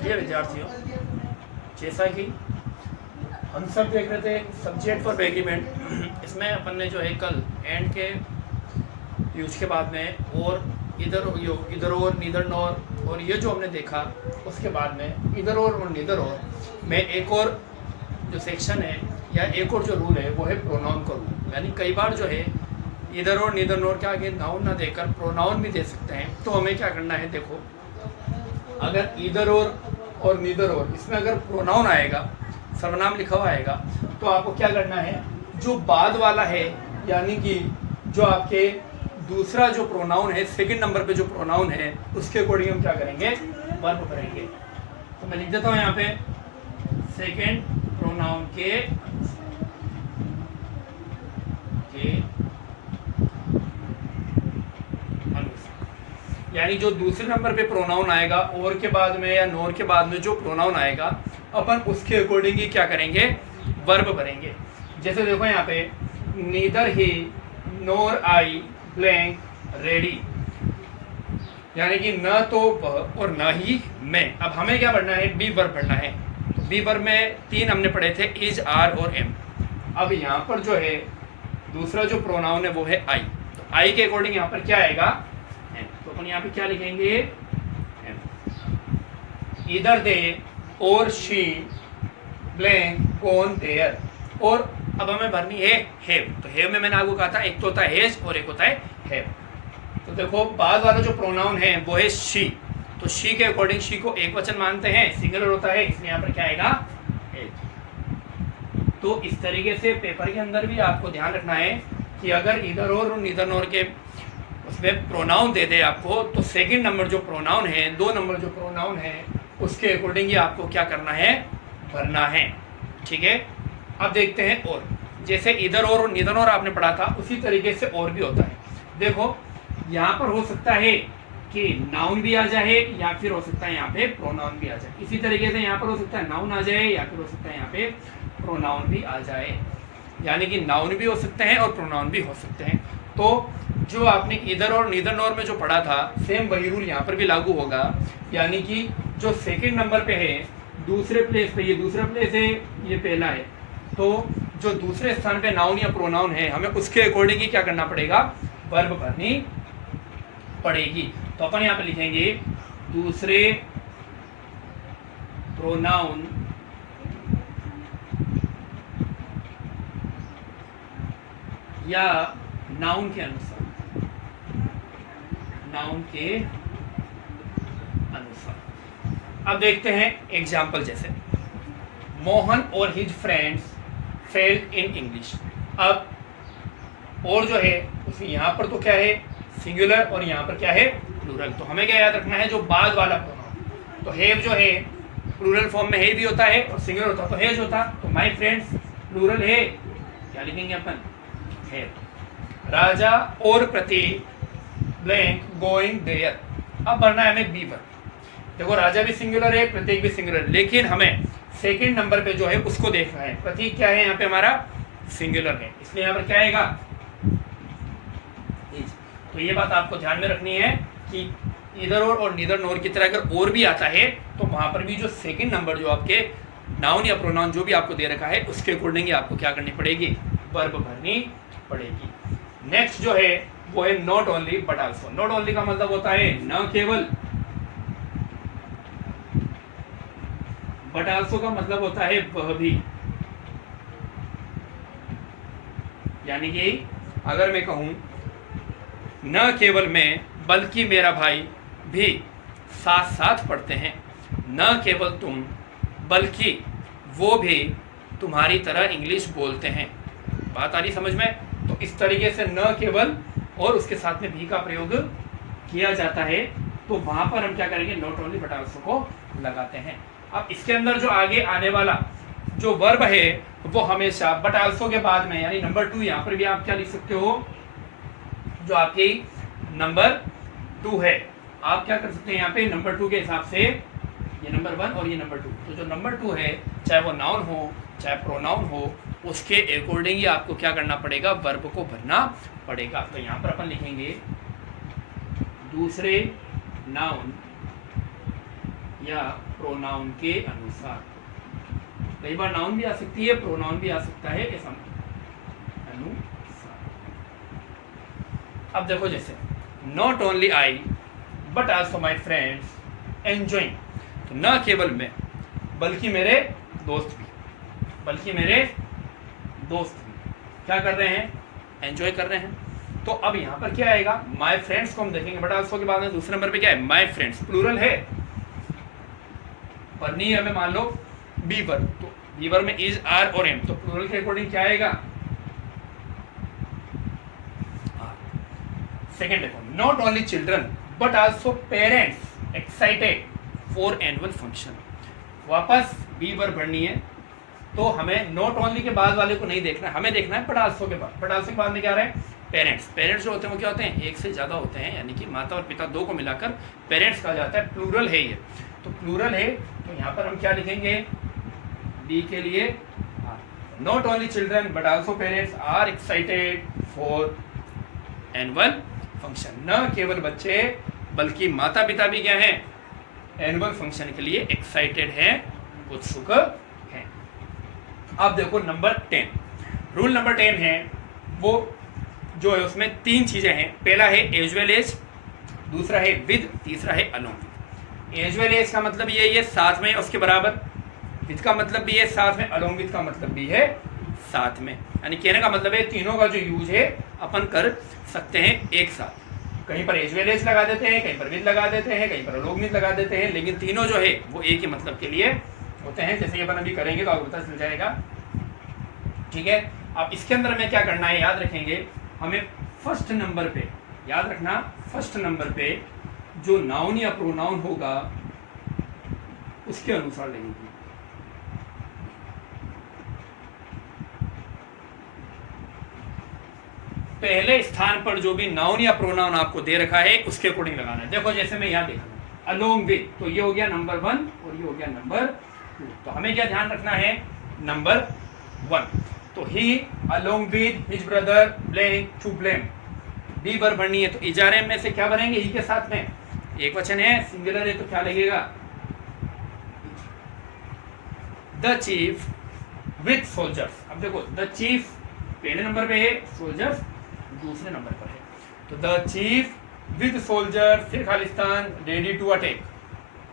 ये विद्यार्थियों, जैसा कि हम सब देख रहे थे सब्जेक्ट फॉर एग्रीमेंट, इसमें अपन ने जो है कल एंड के यूज के बाद में और इधर और नीदर नॉर और ये जो हमने देखा, उसके बाद में इधर और नीदर और में एक और जो सेक्शन है या एक और जो रूल है वो है प्रोनाउन का रूल। यानी कई बार जो है इधर और नीदर नॉर के आगे नाउन ना देकर प्रोनाउन भी दे सकते हैं। तो हमें क्या करना है, देखो अगर इधर और नीदर और इसमें अगर प्रोनाउन आएगा, सर्वनाम लिखा हुआ आएगा, तो आपको क्या करना है, जो बाद वाला है यानी कि जो आपके दूसरा जो प्रोनाउन है, सेकंड नंबर पे जो प्रोनाउन है, उसके अकॉर्डिंग हम क्या करेंगे, वर्ब करेंगे। तो मैं लिख देता हूँ यहाँ पे सेकंड प्रोनाउन के अनुसार, यानी जो दूसरे नंबर पे प्रोनाउन आएगा और के बाद में या नोर के बाद में जो प्रोनाउन आएगा, अपन उसके अकॉर्डिंग ही क्या करेंगे, वर्ब करेंगे। जैसे देखो यहाँ पे नीदर ही नोर आई ब्लैंक रेडी, यानी कि न तो वह और न ही मैं। अब हमें क्या पढ़ना है, बी वर्ब पढ़ना है। बी वर्ब में 3 हमने पढ़े थे, इज, आर और एम। अब यहाँ पर जो है दूसरा जो प्रोनाउन है वो है आई। तो आई के अकॉर्डिंग यहाँ पर क्या आएगा, एम। तो अपन यहाँ पे क्या लिखेंगे, एम। इधर दे और शी ब्लैंक कौन देयर, और अब हमें भरनी है हैव। तो हैव में मैंने आपको कहा था एक तो होता है हैज और एक होता है हैव। तो देखो बाद वाला जो प्रोनाउन है वो है शी। तो शी के अकॉर्डिंग शी को एक वचन मानते हैं, सिंगुलर होता है, इसलिए यहाँ पर क्या आएगा, हैज। तो इस तरीके से पेपर के अंदर भी आपको ध्यान रखना है कि अगर इधर और नीदर नॉर के उसमें प्रोनाउन दे दे आपको, तो सेकंड नंबर जो प्रोनाउन है, 2 नंबर जो प्रोनाउन है, उसके अकॉर्डिंग ही आपको क्या करना है, भरना है। ठीक है। अब देखते हैं और, जैसे इधर और नीदर और आपने पढ़ा था, उसी तरीके से और भी होता है। देखो यहाँ पर हो सकता है कि नाउन भी आ जाए या फिर हो सकता है यहाँ पे प्रोनाउन भी आ जाए। इसी तरीके से यहाँ पर हो सकता है नाउन आ जाए या फिर हो सकता है यहाँ पे प्रोनाउन भी आ जाए। यानी कि नाउन भी हो सकते हैं और प्रोनाउन भी हो सकते हैं। तो जो आपने इधर और नीदर नॉर में जो पढ़ा था, सेम वही रूल यहाँ पर भी लागू होगा। यानी कि जो सेकंड नंबर पे है, दूसरे प्लेस पे, ये दूसरा प्लेस है, ये पहला है, तो जो दूसरे स्थान पे नाउन या प्रोनाउन है, हमें उसके अकॉर्डिंग ही क्या करना पड़ेगा, वर्ब भरनी पड़ेगी। तो अपन यहाँ पे लिखेंगे दूसरे प्रोनाउन या नाउन के अनुसार, नाउन के अनुसार। अब देखते हैं एग्जाम्पल, जैसे मोहन और his friends failed in English. अब और जो है उसमें यहाँ पर तो क्या है, सिंगुलर, और यहाँ पर क्या है, प्लूरल। तो हमें क्या याद रखना है, जो बाद वाला प्रोनाउन, तो हैव जो है प्लूरल फॉर्म में है भी होता है और सिंगुलर होता है, तो हैज होता। तो माय फ्रेंड्स प्लूरल है, क्या लिखेंगे अपन, हैव। राजा और प्रति ब्लैंक गोइंग देयर। अब भरना है हमें बी वर्ब। देखो राजा भी सिंगुलर है, प्रतीक भी सिंगुलर, लेकिन हमें सेकंड नंबर पे जो है उसको देखना है। प्रतीक क्या है यहाँ पे हमारा, सिंगुलर है, इसलिए यहाँ पर क्या आएगा, इज। तो ये बात आपको ध्यान में रखनी है कि इधर और नीदर नॉर की तरह अगर और भी आता है, तो वहां पर भी जो सेकंड नंबर जो आपके नाउन या प्रोनाउन जो भी आपको दे रखा है, उसके अकॉर्डिंग ही आपको क्या करनी पड़ेगी, वर्ब भरनी पड़ेगी। नेक्स्ट जो है वो है not only but also. Not only का मतलब होता है न केवल, बट आल्सो का मतलब होता है वह भी। यानी कि अगर मैं कहूं न केवल मैं बल्कि मेरा भाई भी साथ साथ पढ़ते हैं, न केवल तुम बल्कि वो भी तुम्हारी तरह इंग्लिश बोलते हैं। बात आ रही समझ में। तो इस तरीके से न केवल और उसके साथ में भी का प्रयोग किया जाता है। तो वहां पर हम क्या करेंगे, नॉट ओनली बट आल्सो को लगाते हैं। अब इसके अंदर जो आगे आने वाला जो वर्ब है वो हमेशा बट आल्सो के बाद में, यानी नंबर 2, यहाँ पर भी आप क्या लिख सकते हो, जो आपकी नंबर 2 है, आप क्या कर सकते हैं यहाँ पे नंबर 2 के हिसाब से, ये नंबर 1 और ये नंबर 2। तो जो नंबर 2 है, चाहे वो नाउन हो चाहे प्रोनाउन हो, उसके अकॉर्डिंग ही आपको क्या करना पड़ेगा, वर्ब को भरना पड़ेगा। तो यहाँ पर अपन लिखेंगे दूसरे नाउन या प्रोनाउन के अनुसार। कई बार नाउन भी आ सकती है, प्रोनाउन भी आ सकता है, ऐसा अनुसार। अब देखो जैसे not only I but also my friends enjoying, तो न केवल मैं बल्कि मेरे दोस्त भी, बल्कि मेरे दोस्त भी क्या कर रहे हैं, एंजॉय कर रहे हैं। तो अब यहाँ पर क्या आएगा, माई फ्रेंड्स को हम देखेंगे, बट आल्सो के बाद में दूसरे नंबर पे क्या है, माई फ्रेंड्स, प्लूरल है पर नहीं हमें मान लो बी वर्ब, तो बी वर्ब में इज आर और एम, तो प्लूरल के अकॉर्डिंग क्या आएगा, सेकेंड देखो, not only children but also parents excited for annual function. वापस बी वर्ब पढ़नी है, तो हमें नॉट ओनली के बाद वाले को नहीं देखना है, हमें देखना है बट आल्सो के बाद। बट आल्सो के बाद में क्या आ रहा है, पेरेंट्स। पेरेंट्स जो होते हैं वो क्या होते हैं, एक से ज़्यादा होते हैं, यानी कि माता और पिता दो को मिलाकर पेरेंट्स कहा जाता है, प्लूरल है ये, तो प्लूरल है, तो यहाँ पर हम क्या लिखेंगे, बी के लिए not only children but also parents are excited for annual function. न केवल बच्चे बल्कि माता पिता भी क्या हैं, एनुअल फंक्शन के लिए एक्साइटेड हैं, उत्सुक हैं। अब देखो नंबर 10, रूल नंबर 10 है वो जो है उसमें तीन चीजें हैं। पहला है एज वेल एज, दूसरा है विद, तीसरा है along with. As well as का मतलब ये है साथ में उसके बराबर, विद का मतलब भी है साथ में, अलोंग विद का मतलब भी है साथ में, यानी कहने का मतलब है तीनों का जो यूज है अपन कर सकते हैं एक साथ। कहीं पर एज वेल एज लगा देते हैं, कहीं पर विद लगा देते हैं, कहीं पर अलोंग विद लगा देते हैं, लेकिन तीनों जो है वो एक ही मतलब के लिए होते हैं। जैसे अपन अभी करेंगे तो आपको पता चल जाएगा, ठीक है। अब इसके अंदर हमें क्या करना है, याद रखेंगे, हमें फर्स्ट नंबर पे, याद रखना, फर्स्ट नंबर पे जो नाउन या प्रोनाउन होगा उसके अनुसार लेंगे। पहले स्थान पर जो भी नाउन या प्रोनाउन आपको दे रखा है उसके अकॉर्डिंग लगाना है। देखो जैसे मैं यहाँ देख रहा हूँ अलोंग विद, तो ये हो गया नंबर 1 और ये हो गया नंबर 2, तो हमें क्या ध्यान रखना है, नंबर 1, तो he along with his brother blaming to blame, be verb बननी है, तो इजारे में से क्या बनेंगे, ही के साथ में, एक वचन है, सिंगुलर है, तो क्या लगेगा, द चीफ विद सोल्जर्स। अब देखो द चीफ पहले नंबर पे है, सोल्जर्स दूसरे नंबर पर है, तो द चीफ विद सोल्जर फिर खालिस्तान रेडी टू अटैक।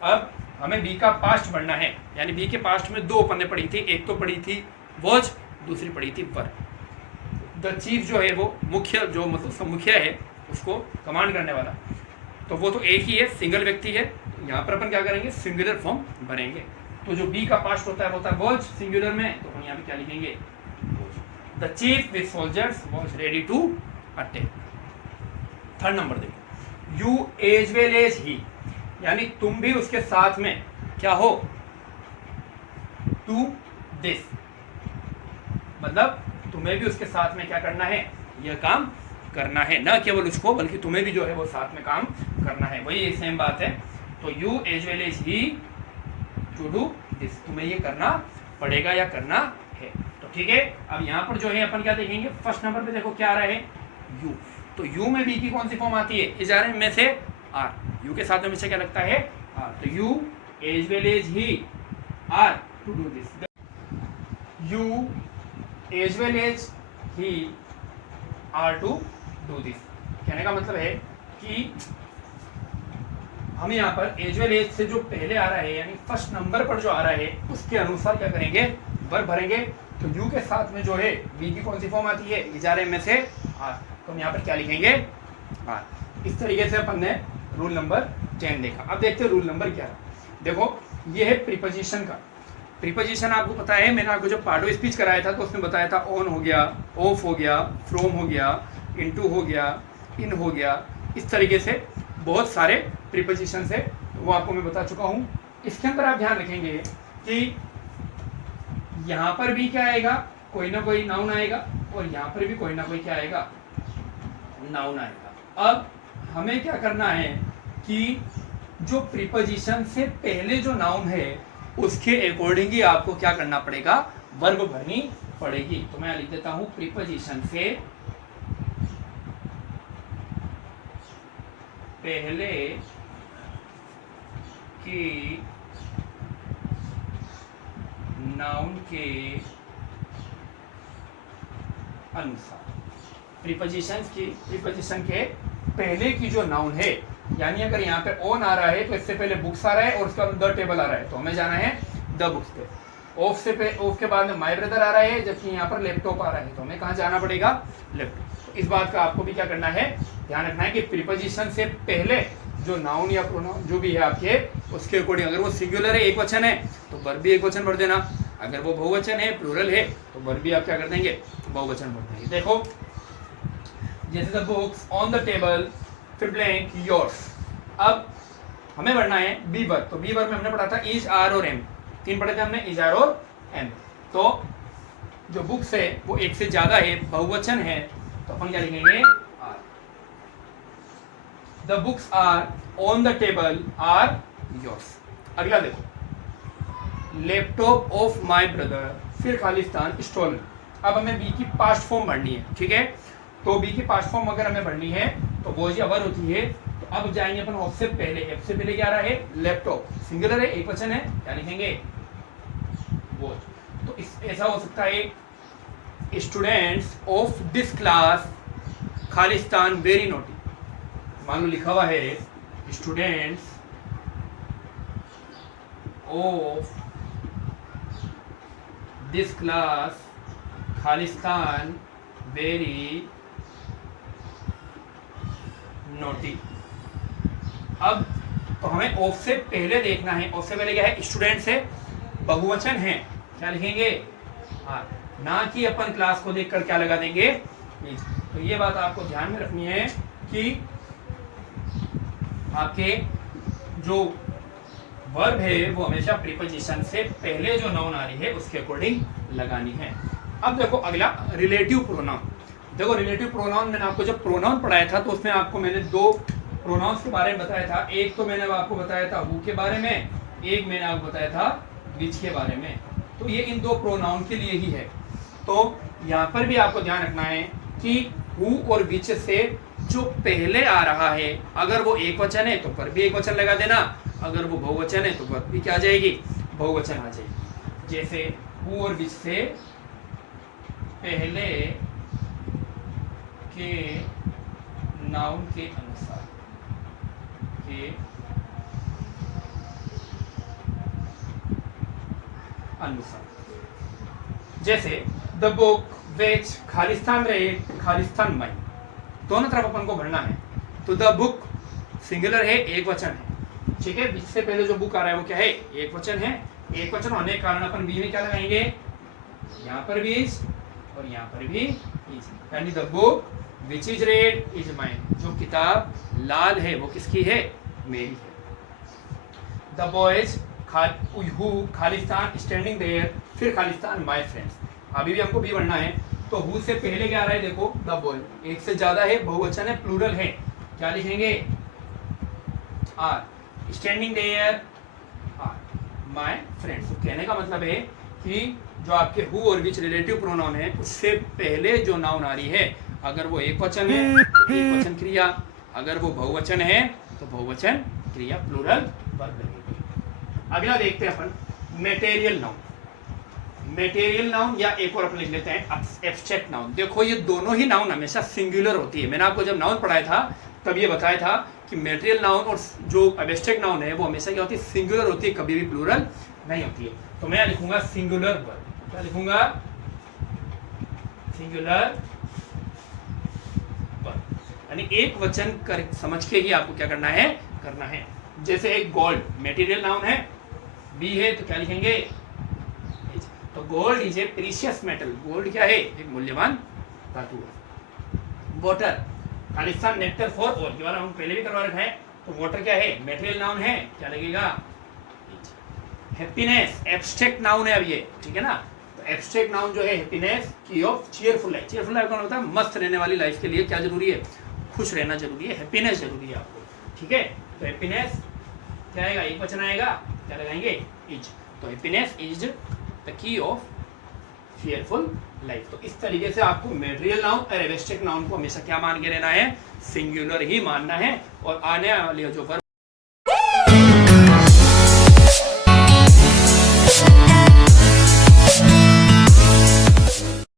अब हमें बी का पास्ट पढ़ना है, यानी बी के पास्ट में दो अपन ने पढ़ी थी, एक तो पढ़ी थी वॉज, दूसरी पढ़ी थी वर। द चीफ जो है वो मुख्य, जो मतलब मुखिया है, उसको कमांड करने वाला, तो वो तो एक ही है, सिंगल व्यक्ति है। यहाँ पर अपन क्या करेंगे, सिंगुलर फॉर्म भरेंगे, तो जो बी का पास्ट होता है वो होता है वॉज सिंगुलर में, तो हम यहाँ पे क्या लिखेंगे, the chief with soldiers was ready to attack. Third number देखो, you as well as he, यानी तुम भी उसके साथ में क्या हो, टू दिस, मतलब तुम्हें भी उसके साथ में क्या करना है, यह काम करना है, न केवल उसको बल्कि तुम्हें भी जो है वो साथ में काम करना है, वही सेम बात है। तो you as well as he to do this, तुम्हें ये करना पड़ेगा या करना है, तो ठीक है। अब यहाँ पर जो है अपन क्या देखेंगे, फर्स्ट नंबर पे देखो क्या आ रहा है, यू, तो यू में बी की कौन सी फॉर्म आती है, इजारे में से आर, यू के साथ में हमेशा क्या लगता है, आर, तो you as well as he are to do this, you as well as he are to do this. कहने का मतलब है कि हम यहाँ पर एज वेल एज से जो पहले आ रहा है, यानी फर्स्ट नंबर पर जो आ रहा है उसके अनुसार क्या करेंगे, वर्ब भरेंगे। तो यू के साथ में जो है बी की कौन सी फॉर्म आती है, इजारे में से आर, तो हम यहाँ पर क्या लिखेंगे, आर। इस तरीके से अपन ने रूल नंबर 10 देखा। अब देखते हैं रूल नंबर 11। देखो ये है प्रीपोजिशन का। प्रीपोजिशन आपको पता है, मैंने आपको जब पार्ट ऑफ स्पीच कराया था तो उसमें बताया था ऑन हो गया, ऑफ हो गया, फ्रॉम हो गया, इनटू हो गया, इन हो गया, इस तरीके से बहुत सारे प्रीपोजिशन है, वो आपको मैं बता चुका हूँ। इसके अंदर आप ध्यान रखेंगे कि यहाँ पर भी क्या आएगा, कोई ना कोई नाउन आएगा, और यहाँ पर भी कोई ना कोई क्या आएगा, नाउन आएगा। अब हमें क्या करना है कि जो प्रीपोजिशन से पहले जो नाउन है उसके अकॉर्डिंग ही आपको क्या करना पड़ेगा, वर्ब भरनी पड़ेगी। तो मैं लिख देता हूं, प्रीपोजिशन से पहले की नाउन के अनुसार। प्रीपोजिशन के पहले की जो नाउन है, यानी अगर यहाँ पे ऑन आ रहा है तो इससे पहले बुक्स आ रहा है और उसके बाद द टेबल आ रहा है, तो हमें जाना है द बुक्स पे। ऑफ के बाद में माय ब्रदर आ रहा है, जबकि यहाँ पर लैपटॉप आ रहा है, तो हमें कहाँ जाना पड़ेगा? लैपटॉप। तो इस बात का आपको भी क्या करना है, ध्यान रखना है कि प्रीपोजिशन से पहले जो नाउन या प्रोनाउन जो भी है आपके, उसके अकॉर्डिंग अगर वो सिंगुलर है, एक वचन है, तो वर्ब भी एक वचन भर देना। अगर वो बहुवचन है, प्लूरल है, तो वर्ब भी आप क्या कर देंगे? बहुवचन भर देंगे। देखो जैसे the books on the table, फिर ब्लैंक योर्स। अब हमें पढ़ना है बी वर्ब। तो बी वर्ब में हमने पढ़ा था इज, आर और एम, 3 पढ़े थे हमने, इज, आर और एम। तो जो बुक्स है वो एक से ज्यादा है, बहुवचन है, तो अपन क्या लिखेंगे? Are. The books are on the table are yours. अगला देखो, लैपटॉप ऑफ माय ब्रदर, फिर खालिस्तान स्टोलन। अब हमें बी की पास्ट फॉर्म भरनी है, ठीक है? तो बी की पास्ट फॉर्म अगर हमें भरनी है तो वो जी अवर होती है। तो अब जाएंगे अपन ऑफ से पहले। एफ से पहले क्या आ रहा है? लैपटॉप, सिंगुलर है, एक वचन है, क्या लिखेंगे? वो। तो ऐसा हो सकता है, students of this class Khalistan very naughty. मान लो लिखा हुआ है students of this class Khalistan very naughty. अब तो हमें ऑफ से पहले देखना है। ऑफ से पहले क्या है? स्टूडेंट्स है, बहुवचन है, क्या लिखेंगे? हाँ, ना कि अपन क्लास को देखकर क्या लगा देंगे? तो ये बात आपको ध्यान में रखनी है कि आपके जो वर्ब है वो हमेशा प्रीपोजिशन से पहले जो नाउन आ रही है उसके अकॉर्डिंग लगानी है। अब देखो अगला रिलेटिव प्रोनाउन। देखो रिलेटिव प्रोनाउन मैंने आपको जब प्रोनाउन पढ़ाया था तो उसमें आपको मैंने 2 प्रोनाउंस के बारे में बताया था। एक तो मैंने आपको बताया था हु के बारे में, एक मैंने आपको बताया था विच के बारे में। तो ये इन 2 प्रोनाउन के लिए ही है। तो यहाँ पर भी आपको ध्यान रखना है कि हु और विच से जो पहले आ रहा है, अगर वो एक वचन है तो पर भी एक वचन लगा देना, अगर वो बहुवचन है तो पर भी क्या आ जाएगी? बहुवचन आ जाएगी। जैसे हु और विच से पहले के नाउन के अनुसार, के अनुसार। जैसे द बुक विच खालिस्तान रहे, खालिस्तान माई, दोनों तरफ अपन को भरना है। तो द बुक सिंगुलर है, एक वचन है, ठीक है? विच से पहले जो बुक आ रहा है वो क्या है? एक वचन है। एक वचन होने के कारण अपन बी में क्या लगाएंगे? यहाँ पर भी इज और यहाँ पर भी इज, यानी the book which is red is mine. जो किताब लाल है वो किसकी है? मेरी है। द बॉयज हु खालिस्तान स्टैंडिंग देयर, फिर खालिस्तान माय फ्रेंड्स। अभी भी हमको भी बढ़ना है। तो हु से पहले क्या आ रहा है? देखो द बॉय, एक से ज्यादा है, बहुवचन है, प्लूरल है, क्या लिखेंगे? Are. Standing there are my friends. तो कहने का मतलब है कि जो आपके हु और विच रिलेटिव प्रोनाउन है उससे पहले जो नाउन आ रही है, अगर वो एक वचन है तो एक वचन क्रिया, अगर वो बहुवचन है तो बहुवचन क्रिया, प्लूरल वर्ब लगेगी। अगला देखते हैं अपन मटेरियल नाउन। मटेरियल नाउन या एक और अपन लिख लेते हैं एब्स्ट्रैक्ट नाउन। देखो ये दोनों ही नाउन हमेशा सिंगुलर होती है। मैंने आपको जब नाउन पढ़ाया था तब ये बताया था कि मटेरियल नाउन और जो एब्स्ट्रैक्ट नाउन है वो हमेशा क्या होती है? सिंगुलर होती है, कभी भी प्लूरल नहीं होती है। तो मैं लिखूंगा सिंगुलर वर्ब। क्या लिखूंगा? सिंगुलर वर्ब, यानी एक वचन कर समझ के ही आपको क्या करना है? करना है। जैसे एक गोल्ड मटेरियल नाउन है, बी है, तो क्या लिखेंगे? तो gold is a precious metal. Gold क्या है? एक मूल्यवान धातु है। Water, Khalistan nectar for all, के बारे में हम पहले भी करवा रखा है। तो वाटर क्या है? मटेरियल नाउन है, क्या लगेगा? हैप्पीनेस एब्स्ट्रैक्ट नाउन है अब ये, ठीक है ना? तो एब्स्ट्रैक्ट नाउन जो है हैप्पीनेस की of cheerful life. Cheerful life कौन होता है? मस्त रहने वाली लाइफ के लिए क्या जरूरी है? खुश रहना जरूरी है, हैप्पीनेस जरूरी है आपको, ठीक है? तो हैप्पीनेस क्या आएगा? एक वचन आएगा, क्या लगाएंगे? इज। तो happiness is the key of fearful life. तो इस तरीके से आपको मटेरियल नाउन और एब्स्ट्रैक्ट नाउन को हमेशा क्या मान के रहना है? सिंगुलर ही मानना है। और आने वाले जो वर्ब